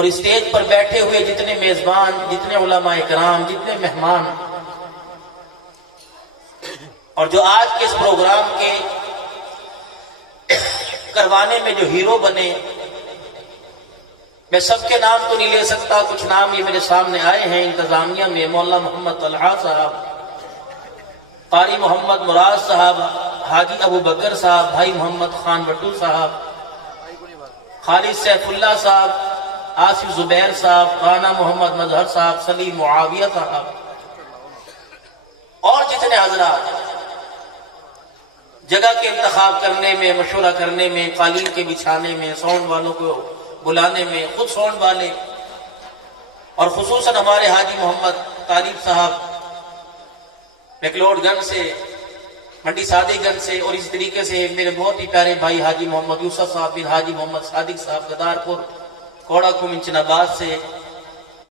اور اسٹیج پر بیٹھے ہوئے جتنے میزبان، جتنے علماء کرام، جتنے مہمان، اور جو آج کے اس پروگرام کے کروانے میں جو ہیرو بنے، میں سب کے نام تو نہیں لے سکتا، کچھ نام یہ میرے سامنے آئے ہیں انتظامیہ میں: مولانا محمد طلحہ صاحب، قاری محمد مراد صاحب، حاجی ابو بکر صاحب، بھائی محمد خان بٹو صاحب، خالد سیف اللہ صاحب، آصف زبیر صاحب، رانا محمد مظہر صاحب، سلیم معاویہ صاحب، اور جتنے حضرات جگہ کے انتخاب کرنے میں، مشورہ کرنے میں، قالین کے بچھانے میں، ساؤنڈ والوں کو بلانے میں، خود ساؤنڈ والے، اور خصوصاً ہمارے حاجی محمد طالب صاحب میکلوڈ گنج سے، منڈی صادق گنج سے، اور اس طریقے سے میرے بہت ہی پیارے بھائی حاجی محمد یوسف صاحب بن حاجی محمد صادق صاحب گدارپور کوڑا کو منچن آباد سے،